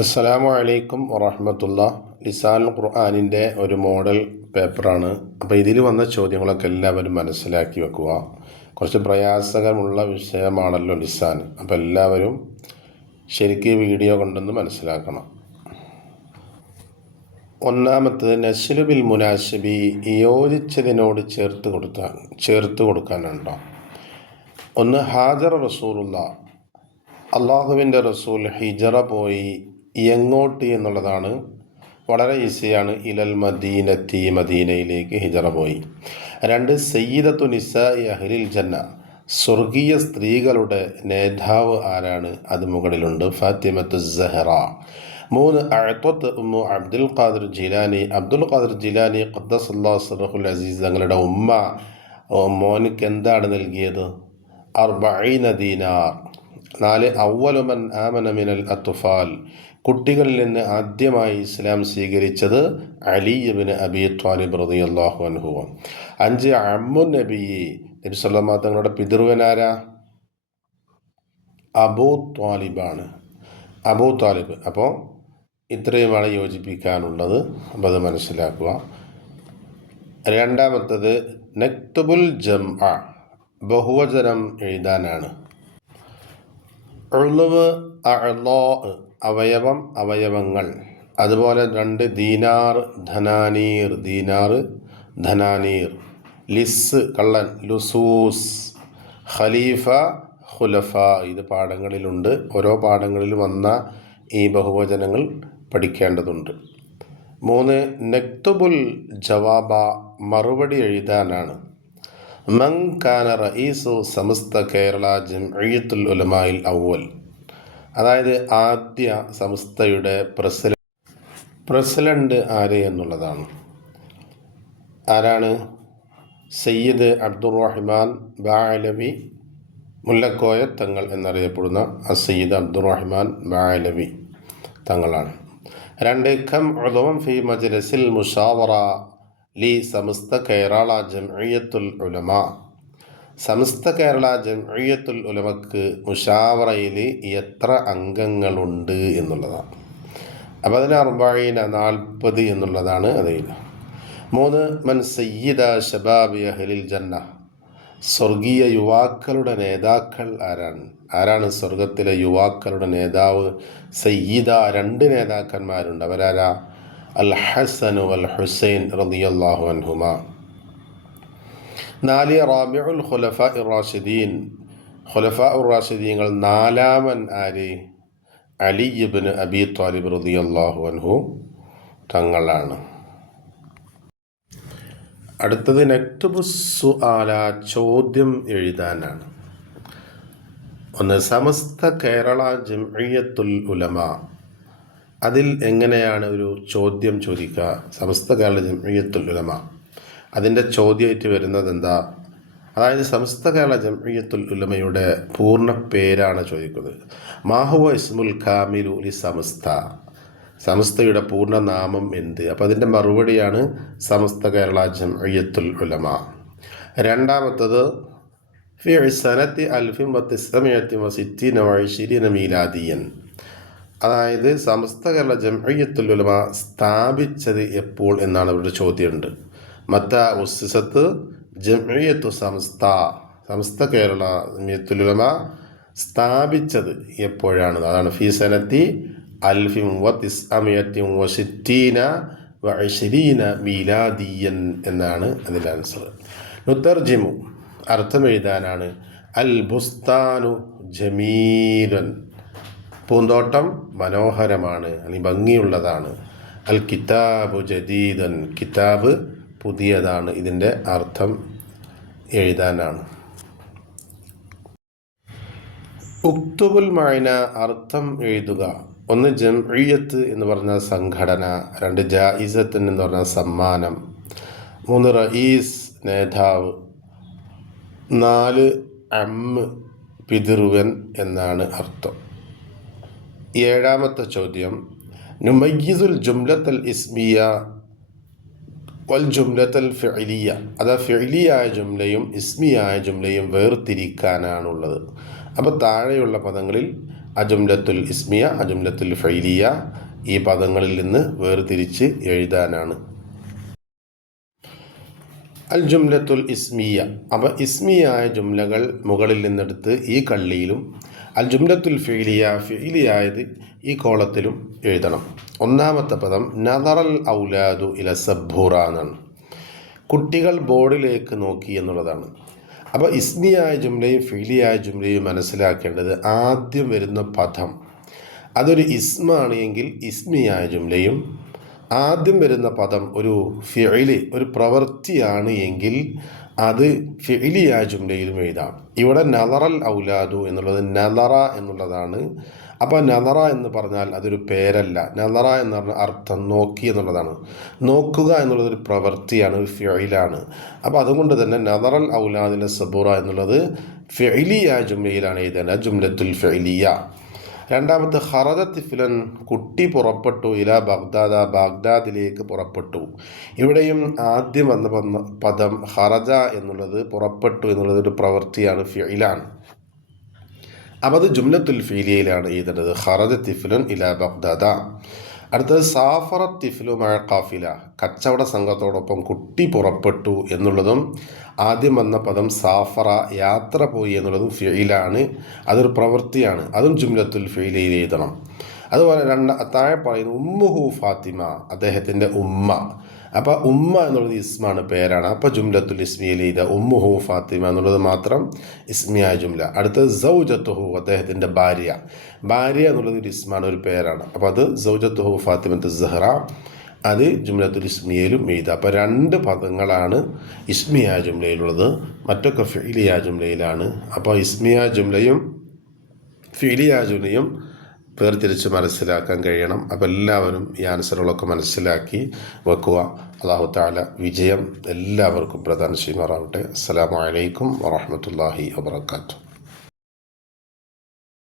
അസ്സലാമു അലൈക്കും വറഹ്മത്തുള്ളാഹി. ലിസാനുൽ ഖുർആനിൻ്റെ ഒരു മോഡൽ പേപ്പറാണ്. അപ്പോൾ ഇതിൽ വന്ന ചോദ്യങ്ങളൊക്കെ എല്ലാവരും മനസ്സിലാക്കി വെക്കുക. കുറച്ച് പ്രയാസകരമുള്ള വിഷയമാണല്ലോ ലിസാൻ. അപ്പോൾ എല്ലാവരും ശരിക്കും വീഡിയോ കൊണ്ടൊന്ന് മനസ്സിലാക്കണം. ഒന്നാമത്തത് നസ്ലു ബിൽ മുനാസിബി, യോജിച്ചതിനോട് ചേർത്ത് കൊടുക്കാനുണ്ടോ? ഒന്ന്, ഹാജർ റസൂലുള്ള, അള്ളാഹുവിൻ്റെ റസൂൽ ഹിജറ പോയി. എങ്ങോട്ട് എന്നുള്ളതാണ് വളരെ ഈസിയാണ്. ഇലൽ മദീനത്തി, മദീനയിലേക്ക് ഹിജറ പോയി. രണ്ട്, സയ്യിദത്തു നിസാഇ അഹ്ലിൽ ജന്ന, സ്വർഗീയ സ്ത്രീകളുടെ നേതാവ് ആരാണ്? അത് മുകളിലുണ്ട്, ഫാത്തിമത്തു സഹറ. മൂന്ന്, അഅ്തത്ത് ഉമ്മു അബ്ദുൽ ഖാദിർ ജിലാനി ഖദ്ദസല്ലാഹു സിർറഹുൽ അസീസ് തങ്ങളുടെ ഉമ്മ മോനിക്ക് എന്താണ് നൽകിയത്? 40 ദീനാർ. നാല്, അവ്വലു മൻ ആമന മിനൽ അത്ഫാൽ, കുട്ടികളിൽ നിന്ന് ആദ്യമായി ഇസ്ലാം സ്വീകരിച്ചത് അലി ഇബ്നു അബി ത്വാലിബ് റളിയല്ലാഹു അൻഹു. അഞ്ച്, അമ്മു നബി, നബി സല്ലല്ലാഹു അലൈഹി വസല്ലം തങ്ങളുടെ പിതൃവനാരാ? അബൂ ത്വാലിബാണ്, അബൂ ത്വാലിബ്. അപ്പോൾ ഇത്രയുമാണ് യോജിപ്പിക്കാനുള്ളത്. അപ്പോൾ അത് മനസ്സിലാക്കുക. രണ്ടാമത്തത് നക്തുബുൽ ജംഅ, ബഹുവചനം എഴുതാനാണ്. ഉളുവ്, അഅ്ളാ, അവയവം, അവയവങ്ങൾ. അതുപോലെ രണ്ട്, ദീനാർ, ധനാനീർ. ലിസ്, കള്ളൻ, ലുസൂസ്. ഖലീഫ, ഖുലഫ. ഇത് പാഠങ്ങളിലുണ്ട്. ഓരോ പാഠങ്ങളിൽ വന്ന ഈ ബഹുവചനങ്ങൾ പഠിക്കേണ്ടതുണ്ട്. മൂന്ന്, നക്തുബുൽ ജവാബ, മറുപടി എഴുതാനാണ്. മൻ കാന റഈസു സമസ്ത കേരള ജംഇയ്യത്തുൽ ഉലമാഇൽ അവ്വൽ, അതായത് ആദ്യ സമസ്തയുടെ പ്രസിഡന്റ് ആര് എന്നുള്ളതാണ്. ആരാണ്? സയ്യിദ് അബ്ദുറഹ്മാൻ ബഅലവി മുല്ലക്കോയ തങ്ങൾ എന്നറിയപ്പെടുന്ന സയ്യിദ് അബ്ദുറഹ്മാൻ ബഅലവി തങ്ങളാണ്. രണ്ട്, കം ഉദവൻ ഫി മജ്ലിസിൽ മുഷാവറ ലി സമസ്ത കേരള ജംഇയ്യത്തുൽ ഉലമ, സമസ്ത കേരള ജംഇയ്യത്തുൽ ഉലമക്ക് മുഷാവറയിൽ എത്ര അംഗങ്ങളുണ്ട് എന്നുള്ളതാണ്. അപ്പോൾ അതിന് 40 എന്നുള്ളതാണ് അതിൽ. മൂന്ന്, മൻ സയ്യിദ ശബാബി അഹ്ലിൽ ജന്ന, സ്വർഗീയ യുവാക്കളുടെ നേതാക്കൾ ആരാണ് സ്വർഗത്തിലെ യുവാക്കളുടെ നേതാവ്? സയ്യിദ, 2 നേതാക്കന്മാരുണ്ട്. അവരാരാ? അൽ ഹസനു വൽ ഹുസൈൻ റളിയല്ലാഹു അൻഹുമാ. നാല്, റാബിഉൽ ഖുലഫാഇർ റാഷിദീൻ, ഖുലഫാഉർ റാഷിദീങ്ങൾ നാലാമൻ ആര്? അലി ഇബ്നു അബി ത്വാലിബ് റളിയല്ലാഹു അൻഹു തങ്ങളാണ്. അടുത്തത് നക്തുബു സുആല, ചോദ്യം എഴുതാനാണ്. ഒന്ന്, സമസ്ത കേരള ജംഇയ്യത്തുൽ ഉലമ, അതിൽ എങ്ങനെയാണ് ഒരു ചോദ്യം ചോദിക്കുക? സമസ്ത കേരള ജംഇയ്യത്തുൽ ഉലമ, അതിൻ്റെ ചോദ്യമായിട്ട് വരുന്നത് എന്താ? അതായത് സമസ്ത കേരള ജംഇയ്യത്തുൽ ഉലമയുടെ പൂർണ്ണ പേരാണ് ചോദിക്കുന്നത്. മാഹുവ ഇസ്മുൽ കാമിലു ലി സമസ്ത, സമസ്തയുടെ പൂർണ്ണ നാമം എന്ത്? അപ്പോൾ അതിൻ്റെ മറുപടിയാണ് സമസ്ത കേരള ജംഇയ്യത്തുൽ ഉലമ. രണ്ടാമത്തത് ഫി സനത്തി 1960 മീലാദിയൻ, അതായത് സമസ്ത കേരള ജംഇയ്യത്തുൽ ഉലമ സ്ഥാപിച്ചത് എപ്പോൾ എന്നാണ് അവരുടെ ചോദ്യമുണ്ട്. മത്ത ഉസ്സിസത്ത് ജംഇയ്യത്തു സമസ്ത കേരള ജംഇയ്യത്തുൽ ഉലമ സ്ഥാപിച്ചത് എപ്പോഴാണ്? അതാണ് ഫി സനത്തി 1960 മീലാദിയൻ എന്നാണ് അതിൻ്റെ ആൻസർ. നുതർജിമു, അർത്ഥം എഴുതാനാണ്. അൽ ബുസ്താനു ജമീലൻ, പൂന്തോട്ടം മനോഹരമാണ്, അല്ലെങ്കിൽ ഭംഗിയുള്ളതാണ്. അൽ കിതാബു ജദീദൻ, കിതാബ് പുതിയതാണ്. ഇതിൻ്റെ അർത്ഥം എഴുതാനാണ്. ഉക്തുബുൽ മഅന, അർത്ഥം എഴുതുക. ഒന്ന്, ജംഇയ്യത്ത് എന്ന് പറഞ്ഞ സംഘടന. രണ്ട്, ജായിസത്തൻ എന്ന് പറഞ്ഞ സമ്മാനം. മൂന്ന്, റഈസ്, നേതാവ്. നാല്, അമ്മ്, പിതൃവൻ എന്നാണ് അർത്ഥം. ഏഴാമത്തെ ചോദ്യം, നുമയ്യിസുൽ ജുംലത്തൽ ഇസ്മിയ വൽ ജുംലത്തൽ ഫിഅലിയ, അത് ഫിഅലിയായ ജുംലയും ഇസ്മിയായ ജുംലയും വേർതിരിക്കാനാണുള്ളത്. അപ്പോൾ താഴെയുള്ള പദങ്ങളിൽ അജുംലത്തുൽ ഇസ്മിയ, അജുംലത്തുൽ ഫൈലിയ ഈ പദങ്ങളിൽ നിന്ന് വേർതിരിച്ച് എഴുതാനാണ്. അൽ ജുംലത്തുൽ ഇസ്മിയ, അപ്പോൾ ഇസ്മിയായ ജുംലകൾ മുകളിൽ നിന്നെടുത്ത് ഈ കള്ളിയിലും അൽ ജുംലത്തുൽ ഫിഇലിയ, ഫിഇലിയായത് ഈ കോളത്തിലും എഴുതണം. ഒന്നാമത്തെ പദം നദറൽ ഔലാദു ഇല സബ്ബൂറ എന്നാണ്. കുട്ടികൾ ബോർഡിലേക്ക് നോക്കി എന്നുള്ളതാണ്. അപ്പോൾ ഇസ്മിയായ ജുംലയും ഫിഇലിയായ ജുംലയും മനസ്സിലാക്കേണ്ടത് ആദ്യം വരുന്ന പദം അതൊരു ഇസ്മാണ് എങ്കിൽ ഇസ്മിയായ ജുംലയും, ആദ്യം വരുന്ന പദം ഒരു ഫിഇലി ഒരു പ്രവൃത്തിയാണ് എങ്കിൽ അത് ഫിഇലിയായ ജുംലയിലും എഴുതാം. ഇവിടെ നദറൽ ഔലാദു എന്നുള്ളത് നദറ എന്നുള്ളതാണ്. അപ്പോൾ നദറ എന്ന് പറഞ്ഞാൽ അതൊരു പേരല്ല. നദറ എന്ന് പറഞ്ഞ അർത്ഥം നോക്കി എന്നുള്ളതാണ്. നോക്കുക എന്നുള്ളതൊരു പ്രവൃത്തിയാണ്, ഒരു ഫിഇലാണ്. അപ്പോൾ അതുകൊണ്ട് തന്നെ നദറൽ ഔലാദിലെ സബൂറ എന്നുള്ളത് ഫിഇലിയായ ജുംലയിലാണ് എഴുതേണ്ടത്, ജുംലത്തുൽ ഫിഇലിയ. രണ്ടാമത്തെ ഖറജ തിഫ്ലൻ, കുട്ടി പുറപ്പെട്ടു, ഇല ബഗ്ദാദ, ബാഗ്ദാദിലേക്ക് പുറപ്പെട്ടു. ഇവിടെയും ആദ്യം വന്ന പദം ഖറജ എന്നുള്ളത് പുറപ്പെട്ടു എന്നുള്ളത് ഒരു പ്രവൃത്തിയാണ്, ഫിഇലാണ്. അപ്പോൾ അത് ജുംലത്തുൽ ഫീലിയയിലാണ് എഴുതേണ്ടത്, ഖറജ തിഫ്ലുൻ ഇല ബഗ്ദാദ. അടുത്തത് സാഫറ തിഫ്ലു മഅ ഖാഫില, കച്ചവട സംഘത്തോടൊപ്പം കുട്ടി പുറപ്പെട്ടു എന്നുള്ളതും ആദ്യം വന്ന പദം സാഫറ യാത്ര പോയി എന്നുള്ളതും ഫിഇലാണ്, അതൊരു പ്രവൃത്തിയാണ്, അതും ജുംലത്തുൽ ഫീലിയയിൽ എഴുതണം. അതുപോലെ താഴെ പറയുന്നു ഉമ്മുഹു ഫാത്തിമ, അദ്ദേഹത്തിൻ്റെ ഉമ്മ. അപ്പോൾ ഉമ്മ എന്നുള്ളത് ഇസ്മാണ്, പേരാണ്. അപ്പോൾ ജുംലത്തുൽ ഇസ്മിയിൽ എഴുതുക ഉമ്മുഹു ഫാത്തിമ എന്നുള്ളത് മാത്രം ഇസ്മിയായ ജുംല. അടുത്തത് സൗജത്തുഹു, അദ്ദേഹത്തിൻ്റെ ഭാര്യ. ഭാര്യ എന്നുള്ളത് ഒരു ഇസ്മാണ്, ഒരു പേരാണ്. അപ്പോൾ അത് സൗജത്തുഹു ഫാത്തിമത്ത് സഹ്റ, അത് ജുംലത്തുൽ ഇസ്മിയയിലും എഴുതുക. അപ്പോൾ രണ്ട് പദങ്ങളാണ് ഇസ്മിയായ ജുംലയിലുള്ളത്, മറ്റൊക്കെ ഫിഇലിയായ ജുംലയിലാണ്. അപ്പോൾ ഇസ്മിയായ ജുംലയും ഫിഇലിയായ ജുംലയും വേർതിരിച്ച് മനസ്സിലാക്കാൻ കഴിയണം. അപ്പോൾ എല്ലാവരും ഈ ആൻസറുകളൊക്കെ മനസ്സിലാക്കി വെക്കുക. അല്ലാഹു തആല വിജയം എല്ലാവർക്കും പ്രദാനം ചെയ്യുമാറാവട്ടെ. അസ്സലാമു അലൈക്കും വറഹ്മത്തുള്ളാഹി വബറകാതുഹു.